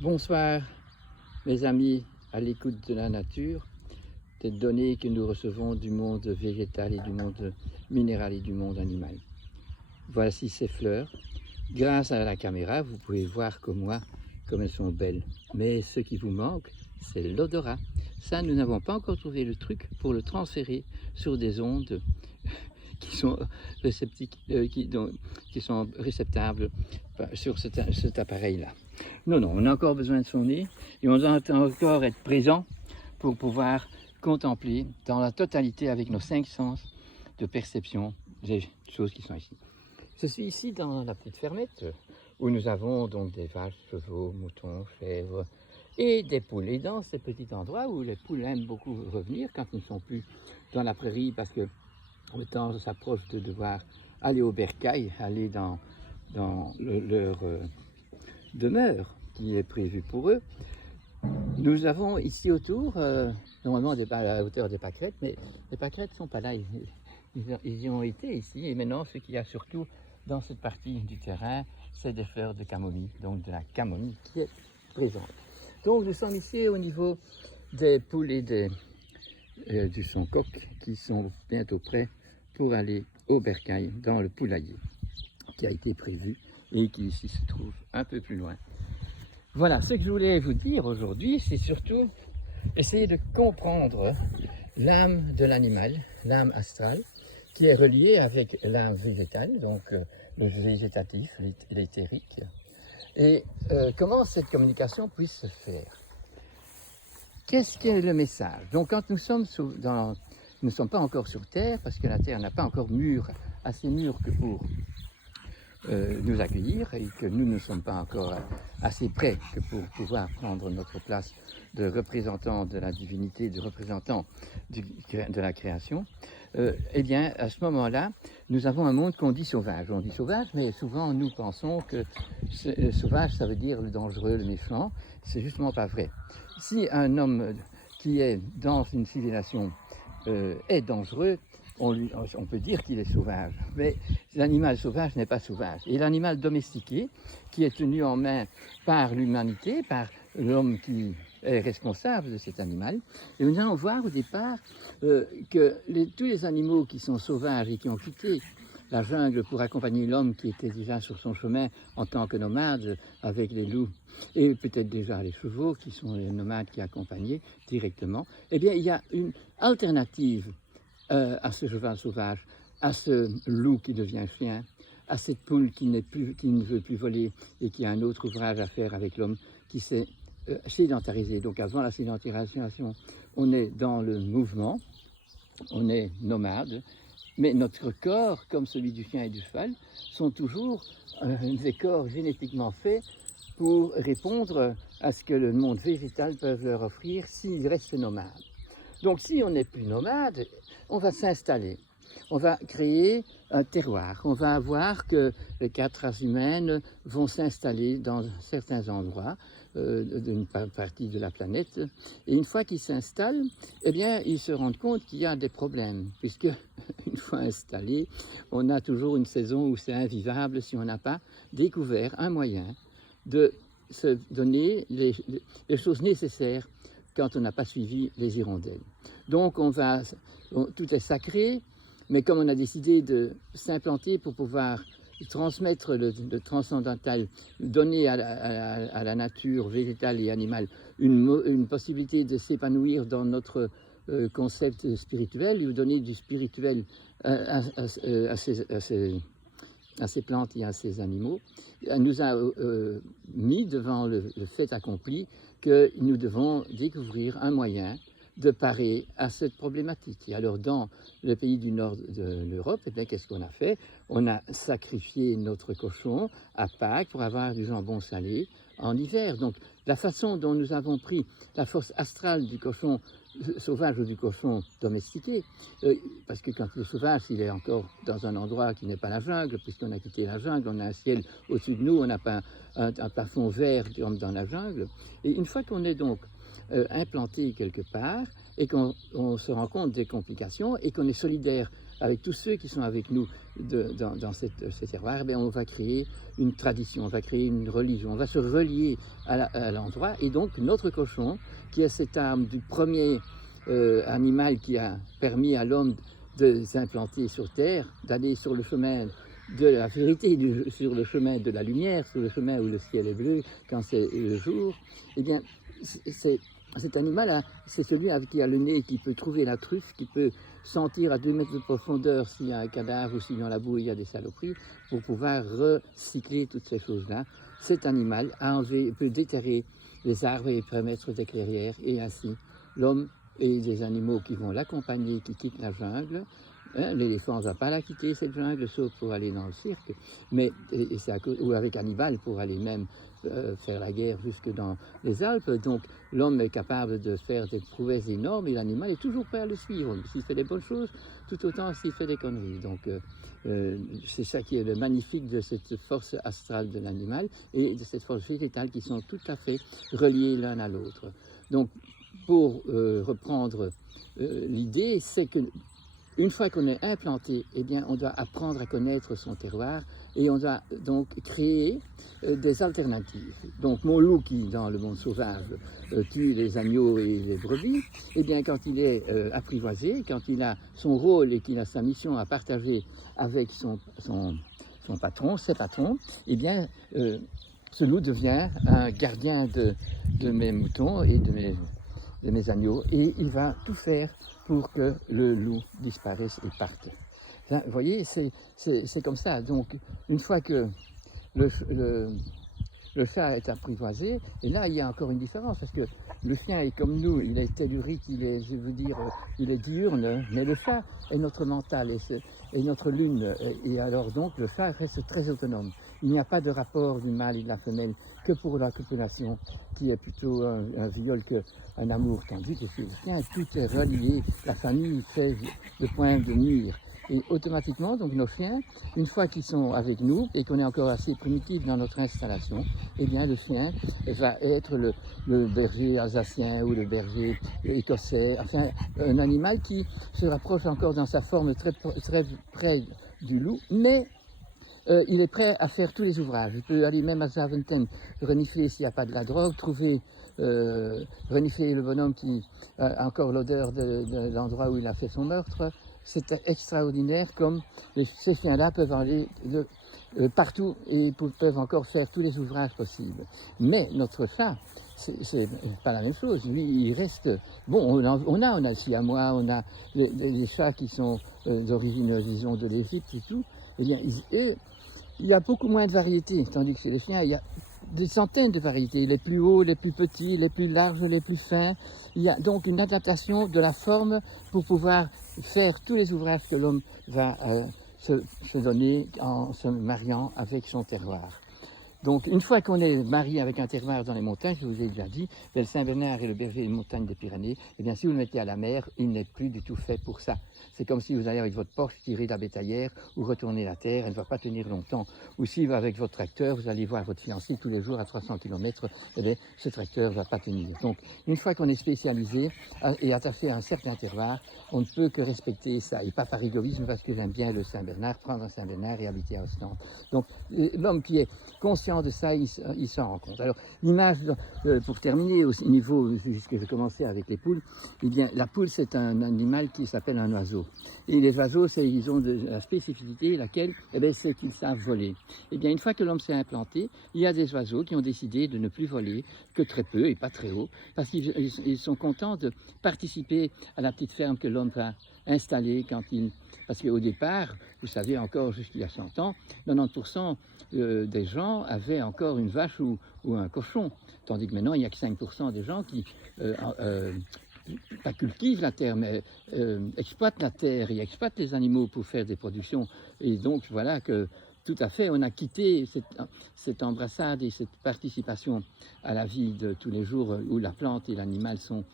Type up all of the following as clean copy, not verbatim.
Bonsoir mes amis à l'écoute de la nature, des données que nous recevons du monde végétal et du monde minéral et du monde animal. Voici ces fleurs. Grâce à la caméra, vous pouvez voir comme moi, comme elles sont belles. Mais ce qui vous manque, c'est l'odorat. Ça, nous n'avons pas encore trouvé le truc pour le transférer sur des ondes qui sont réceptiques, qui sont réceptables sur cet appareil-là. Non, on a encore besoin de son nez et on doit encore être présent pour pouvoir contempler dans la totalité avec nos 5 sens de perception les choses qui sont ici. Je suis ici dans la petite fermette où nous avons donc des vaches, chevaux, moutons, chèvres et des poules. Et dans ces petits endroits où les poules aiment beaucoup revenir quand ils ne sont plus dans la prairie parce que le temps s'approche de devoir aller au bercail, aller dans leur demeure qui est prévue pour eux. Nous avons ici autour, normalement à la hauteur des pâquerettes, mais les pâquerettes ne sont pas là, ils y ont été ici, et maintenant ce qu'il y a surtout dans cette partie du terrain, c'est des fleurs de camomille, donc de la camomille qui est présente. Donc nous sommes ici au niveau des poules et du son coq qui sont bientôt prêts pour aller au bercail dans le poulailler qui a été prévu et qui ici se trouve un peu plus loin. Voilà, ce que je voulais vous dire aujourd'hui, c'est surtout essayer de comprendre l'âme de l'animal, l'âme astrale, qui est reliée avec l'âme végétale, donc le végétatif, l'éthérique, et comment cette communication puisse se faire. Qu'est-ce qu'est le message? Donc quand nous sommes nous ne sommes pas encore sur Terre, parce que la Terre n'a pas encore assez mûr que pour nous accueillir et que nous ne sommes pas encore assez prêts que pour pouvoir prendre notre place de représentant de la divinité, de représentant de la création, eh bien, à ce moment-là, nous avons un monde qu'on dit sauvage. On dit sauvage, mais souvent nous pensons que sauvage, ça veut dire le dangereux, le méchant. C'est justement pas vrai. Si un homme qui est dans une civilisation est dangereux, on peut dire qu'il est sauvage, mais l'animal sauvage n'est pas sauvage. Et l'animal domestiqué, qui est tenu en main par l'humanité, par l'homme qui est responsable de cet animal, et nous allons voir au départ que tous les animaux qui sont sauvages et qui ont quitté la jungle pour accompagner l'homme qui était déjà sur son chemin en tant que nomade avec les loups et peut-être déjà les chevaux qui sont les nomades qui accompagnaient directement, eh bien il y a une alternative à ce cheval sauvage, à ce loup qui devient chien, à cette poule qui ne veut plus voler et qui a un autre ouvrage à faire avec l'homme qui s'est sédentarisé. Donc avant la sédentarisation, on est dans le mouvement, on est nomade, mais notre corps, comme celui du chien et du cheval, sont toujours des corps génétiquement faits pour répondre à ce que le monde végétal peut leur offrir s'ils restent nomades. Donc si on n'est plus nomade, on va s'installer, on va créer un terroir, on va voir que les 4 races humaines vont s'installer dans certains endroits d'une partie de la planète. Et une fois qu'ils s'installent, eh bien, ils se rendent compte qu'il y a des problèmes, puisque une fois installés, on a toujours une saison où c'est invivable si on n'a pas découvert un moyen de se donner les choses nécessaires quand on n'a pas suivi les hirondelles. Donc tout est sacré, mais comme on a décidé de s'implanter pour pouvoir transmettre le transcendantal, donner à la nature végétale et animale une possibilité de s'épanouir dans notre concept spirituel, lui donner du spirituel à ces plantes et à ces animaux, nous a mis devant le fait accompli que nous devons découvrir un moyen de parer à cette problématique. Et alors dans le pays du nord de l'Europe, eh bien, qu'est-ce qu'on a fait? On a sacrifié notre cochon à Pâques pour avoir du jambon salé en hiver. Donc la façon dont nous avons pris la force astrale du cochon sauvage ou du cochon domestiqué, parce que quand il est sauvage, il est encore dans un endroit qui n'est pas la jungle, puisqu'on a quitté la jungle, on a un ciel au-dessus de nous, on n'a pas un plafond vert comme dans la jungle. Et une fois qu'on est donc implanté quelque part et qu'on se rend compte des complications et qu'on est solidaire avec tous ceux qui sont avec nous dans ce terroir, on va créer une tradition, on va créer une religion, on va se relier à l'endroit. Et donc notre cochon, qui est cette âme du premier animal qui a permis à l'homme de s'implanter sur terre, d'aller sur le chemin de la vérité, sur le chemin de la lumière, sur le chemin où le ciel est bleu quand c'est le jour, eh bien, cet animal, c'est celui qui a le nez, qui peut trouver la truffe, qui peut sentir à 2 mètres de profondeur s'il y a un cadavre ou si dans la boue il y a des saloperies, pour pouvoir recycler toutes ces choses-là. Cet animal peut déterrer les arbres et permettre des clairières, et ainsi l'homme et des animaux qui vont l'accompagner, qui quittent la jungle. L'éléphant ne va pas la quitter, cette jungle, sauf pour aller dans le cirque, mais, ou avec Hannibal pour aller même faire la guerre jusque dans les Alpes. Donc l'homme est capable de faire des prouesses énormes et l'animal est toujours prêt à le suivre. S'il fait des bonnes choses, tout autant s'il fait des conneries. Donc c'est ça qui est le magnifique de cette force astrale de l'animal et de cette force végétale qui sont tout à fait reliées l'un à l'autre. Donc pour reprendre l'idée, c'est que une fois qu'on est implanté, eh bien, on doit apprendre à connaître son terroir et on doit donc créer des alternatives. Donc mon loup qui, dans le monde sauvage, tue les agneaux et les brebis, eh bien, quand il est apprivoisé, quand il a son rôle et qu'il a sa mission à partager avec son patron, ses patrons, eh bien, ce loup devient un gardien de mes moutons et de mes agneaux, et il va tout faire pour que le loup disparaisse et parte. Là, vous voyez, c'est comme ça. Donc, une fois que le chat est apprivoisé, et là, il y a encore une différence, parce que le chien est comme nous, il est tellurique, il est, je veux dire, il est diurne, mais le chat est notre mental, et notre lune, et alors donc, le chat reste très autonome. Il n'y a pas de rapport du mâle et de la femelle que pour la copulation, qui est plutôt un viol qu'un amour, tandis que chez le chien, tout est relié, la famille fait le point de mire. Et automatiquement, donc nos chiens, une fois qu'ils sont avec nous et qu'on est encore assez primitif dans notre installation, eh bien le chien va être le berger alsacien ou le berger écossais, enfin un animal qui se rapproche encore dans sa forme très près du loup, mais il est prêt à faire tous les ouvrages. Il peut aller même à Zaventem, renifler s'il n'y a pas de la drogue, renifler le bonhomme qui a encore l'odeur de l'endroit où il a fait son meurtre. C'est extraordinaire comme ces chiens-là peuvent aller partout et peuvent encore faire tous les ouvrages possibles. Mais notre chat, c'est pas la même chose. Lui, il reste... Bon, on a le siamois, on a les chats qui sont d'origine, disons, de l'Égypte et tout. Eh bien, il y a beaucoup moins de variétés, tandis que chez les chiens, il y a des centaines de variétés, les plus hauts, les plus petits, les plus larges, les plus fins. Il y a donc une adaptation de la forme pour pouvoir faire tous les ouvrages que l'homme va se donner en se mariant avec son terroir. Donc, une fois qu'on est marié avec un terroir dans les montagnes, je vous ai déjà dit, le Saint-Bernard est le berger des montagnes des Pyrénées, et bien si vous le mettez à la mer, il n'est plus du tout fait pour ça. C'est comme si vous allez avec votre Porsche tirer de la bétaillère ou retourner la terre, elle ne va pas tenir longtemps. Ou si va avec votre tracteur, vous allez voir votre fiancé tous les jours à 300 km, eh bien, ce tracteur ne va pas tenir. Donc, une fois qu'on est spécialisé et attaché à un certain terroir, on ne peut que respecter ça. Et pas par égoïsme, parce que j'aime bien le Saint-Bernard, prendre un Saint-Bernard et habiter à Ostende. Donc, l'homme qui est conscient de ça, il s'en rend compte. Alors, l'image, pour terminer au niveau, puisque j'ai commencé avec les poules, eh bien, la poule, c'est un animal qui s'appelle un oiseau. Et les oiseaux, ils ont la spécificité, laquelle, eh bien, c'est qu'ils savent voler. Eh bien, une fois que l'homme s'est implanté, il y a des oiseaux qui ont décidé de ne plus voler que très peu et pas très haut, parce qu'ils sont contents de participer à la petite ferme que l'homme va installer parce qu'au départ, vous savez, encore jusqu'il y a 100 ans, 90% des gens avaient encore une vache ou un cochon, tandis que maintenant, il n'y a que 5% des gens qui pas cultivent la terre, mais exploitent la terre et exploitent les animaux pour faire des productions. Et donc, voilà que tout à fait, on a quitté cette embrassade et cette participation à la vie de tous les jours où la plante et l'animal sont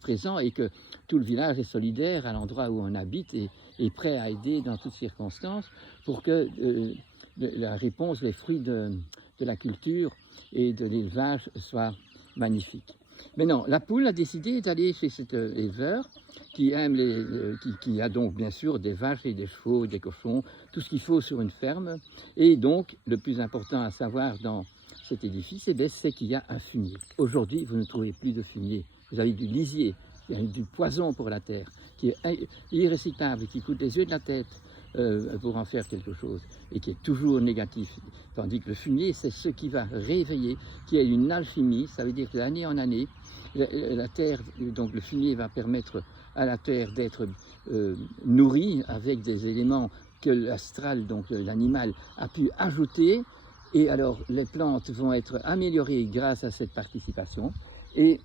présents et que tout le village est solidaire à l'endroit où on habite et prêt à aider dans toutes circonstances pour que la réponse, les fruits de la culture et de l'élevage soient magnifiques. Mais non, la poule a décidé d'aller chez cet éleveur qui aime qui a donc bien sûr des vaches et des chevaux, des cochons, tout ce qu'il faut sur une ferme. Et donc, le plus important à savoir dans cet édifice, c'est qu'il y a un fumier. Aujourd'hui, vous ne trouvez plus de fumier. Vous avez du lisier, il y a du poison pour la terre, qui est irrécyclable, qui coûte les yeux de la tête pour en faire quelque chose, et qui est toujours négatif. Tandis que le fumier, c'est ce qui va réveiller, qui est une alchimie, ça veut dire que d'année en année, la terre, donc le fumier va permettre à la terre d'être nourrie avec des éléments que l'astral, donc l'animal, a pu ajouter. Et alors, les plantes vont être améliorées grâce à cette participation. Et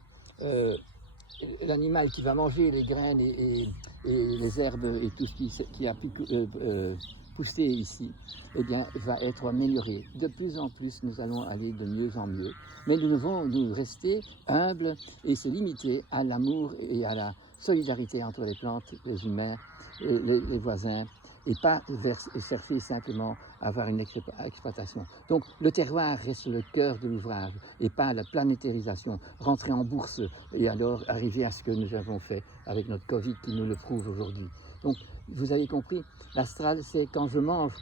l'animal qui va manger les graines et les herbes et tout ce qui a pu pousser ici, eh bien, va être amélioré. De plus en plus, nous allons aller de mieux en mieux. Mais nous devons nous rester humbles et se limiter à l'amour et à la solidarité entre les plantes, les humains, et les voisins, et pas chercher simplement à avoir une exploitation. Donc le terroir reste le cœur de l'ouvrage et pas la planétarisation, rentrer en bourse et alors arriver à ce que nous avons fait avec notre Covid qui nous le prouve aujourd'hui. Donc vous avez compris, l'astral c'est quand je mange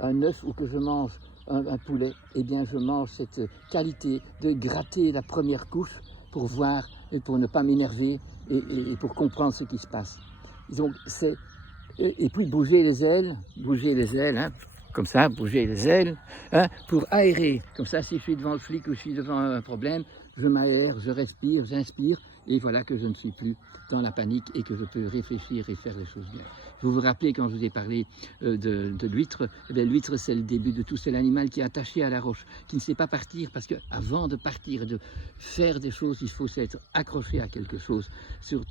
un œuf ou que je mange un poulet, eh bien je mange cette qualité de gratter la première couche pour voir et pour ne pas m'énerver et pour comprendre ce qui se passe. Donc c'est et puis bouger les ailes, hein, comme ça, bouger les ailes, hein, pour aérer. Comme ça, si je suis devant le flic ou je suis devant un problème, je m'aère, je respire, j'inspire, et voilà que je ne suis plus dans la panique et que je peux réfléchir et faire les choses bien. Vous vous rappelez quand je vous ai parlé de l'huître, l'huître c'est le début de tout, c'est l'animal qui est attaché à la roche, qui ne sait pas partir parce qu'avant de partir et de faire des choses, il faut s'être accroché à quelque chose. Sur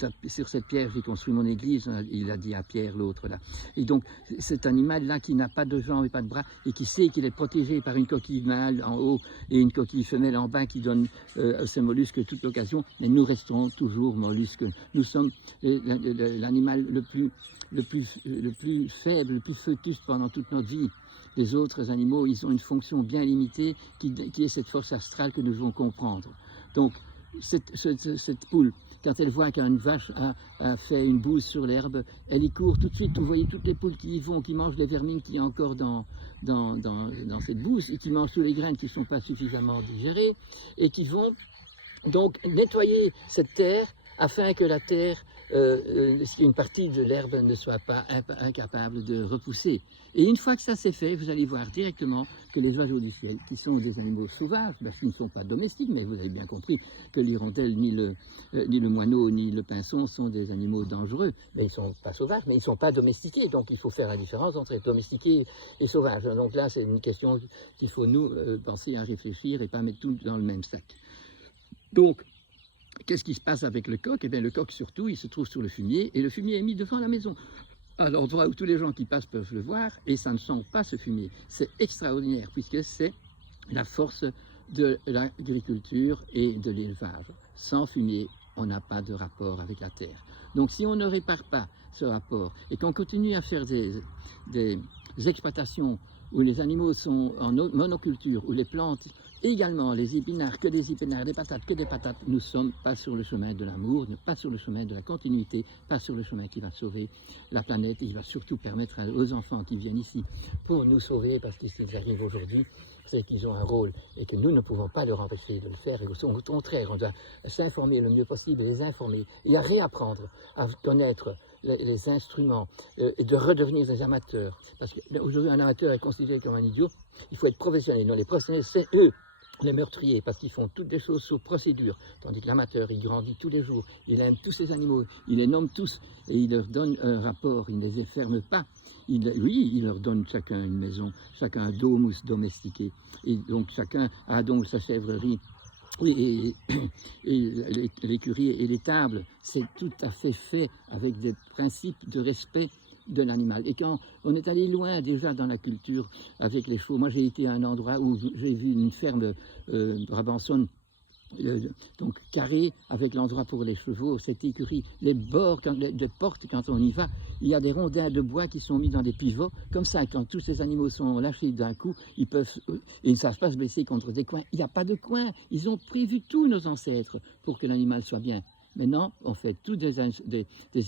cette pierre, j'ai construit mon église, il a dit à Pierre, l'autre là. Et donc cet animal-là qui n'a pas de jambes et pas de bras et qui sait qu'il est protégé par une coquille mâle en haut et une coquille femelle en bas qui donne à ces mollusques toute l'occasion, mais nous resterons toujours mollusques. Nous sommes l'animal le plus faible, le plus fœtus pendant toute notre vie. Les autres animaux, ils ont une fonction bien limitée qui est cette force astrale que nous devons comprendre. Donc, cette poule, quand elle voit qu'une vache a fait une bouse sur l'herbe, elle y court tout de suite. Vous voyez toutes les poules qui y vont, qui mangent les vermines qui y a encore dans cette bouse et qui mangent tous les graines qui ne sont pas suffisamment digérées et qui vont donc nettoyer cette terre afin que la terre, une partie de l'herbe ne soit pas incapable de repousser. Et une fois que ça c'est fait, vous allez voir directement que les oiseaux du ciel, qui sont des animaux sauvages, parce qu'ils ne sont pas domestiques, mais vous avez bien compris que l'hirondelle, ni le moineau, ni le pinson sont des animaux dangereux, mais ils ne sont pas sauvages, mais ils ne sont pas domestiqués, donc il faut faire la différence entre être domestiqué et sauvage. Donc là, c'est une question qu'il faut nous penser à réfléchir et pas mettre tout dans le même sac. Donc, qu'est-ce qui se passe avec le coq? Eh bien, le coq, surtout, il se trouve sur le fumier, et le fumier est mis devant la maison, à l'endroit où tous les gens qui passent peuvent le voir, et ça ne sent pas ce fumier. C'est extraordinaire, puisque c'est la force de l'agriculture et de l'élevage. Sans fumier, on n'a pas de rapport avec la terre. Donc, si on ne répare pas ce rapport, et qu'on continue à faire des exploitations où les animaux sont en monoculture, où les plantes également, les épinards, que des épinards, des patates, que des patates, nous ne sommes pas sur le chemin de l'amour, pas sur le chemin de la continuité, pas sur le chemin qui va sauver la planète, et qui va surtout permettre aux enfants qui viennent ici pour nous sauver, parce que s'ils arrivent aujourd'hui, c'est qu'ils ont un rôle et que nous ne pouvons pas leur empêcher de le faire. Et au contraire, on doit s'informer le mieux possible, les informer et à réapprendre à connaître les instruments et de redevenir des amateurs. Parce qu'aujourd'hui, un amateur est considéré comme un idiot. Il faut être professionnel. Non, les professionnels, c'est eux les meurtriers, parce qu'ils font toutes les choses sous procédure, tandis que l'amateur, il grandit tous les jours, il aime tous ces animaux, il les nomme tous, et il leur donne un rapport, il ne les enferme pas. Il leur donne chacun une maison, chacun un domus domestiqué, et donc chacun a donc sa chèvrerie, et l'écurie et l'étable, c'est tout à fait avec des principes de respect de l'animal. Et quand on est allé loin déjà dans la culture avec les chevaux, moi j'ai été à un endroit où j'ai vu une ferme brabançonne donc carré avec l'endroit pour les chevaux, cette écurie, les bords de porte quand on y va, il y a des rondins de bois qui sont mis dans des pivots, comme ça quand tous ces animaux sont lâchés d'un coup, ils ne savent pas se blesser contre des coins, il n'y a pas de coins, ils ont prévu tous nos ancêtres pour que l'animal soit bien. Maintenant, on fait toutes des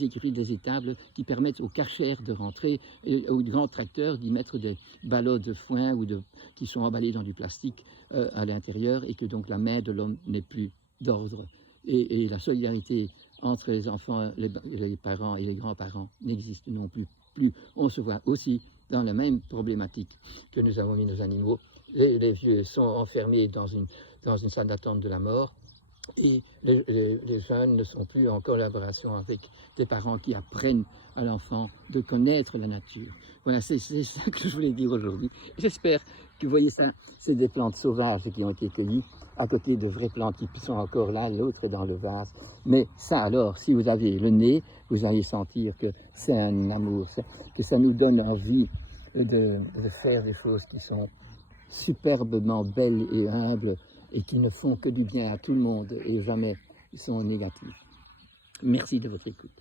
écuries, des étables qui permettent aux cachères de rentrer, et aux grands tracteurs d'y mettre des ballots de foin qui sont emballés dans du plastique à l'intérieur, et que donc la main de l'homme n'est plus d'ordre. Et la solidarité entre les enfants, les parents et les grands-parents n'existe non plus. On se voit aussi dans la même problématique que nous avons mis nos animaux. Les vieux sont enfermés dans une salle d'attente de la mort. Et les jeunes ne sont plus en collaboration avec des parents qui apprennent à l'enfant de connaître la nature. Voilà, c'est ça que je voulais dire aujourd'hui. J'espère que vous voyez ça, c'est des plantes sauvages qui ont été cueillies à côté de vraies plantes qui sont encore là, l'autre est dans le vase. Mais ça alors, si vous avez le nez, vous allez sentir que c'est un amour, que ça nous donne envie de faire des choses qui sont superbement belles et humbles, et qui ne font que du bien à tout le monde et jamais sont négatifs. Merci de votre écoute.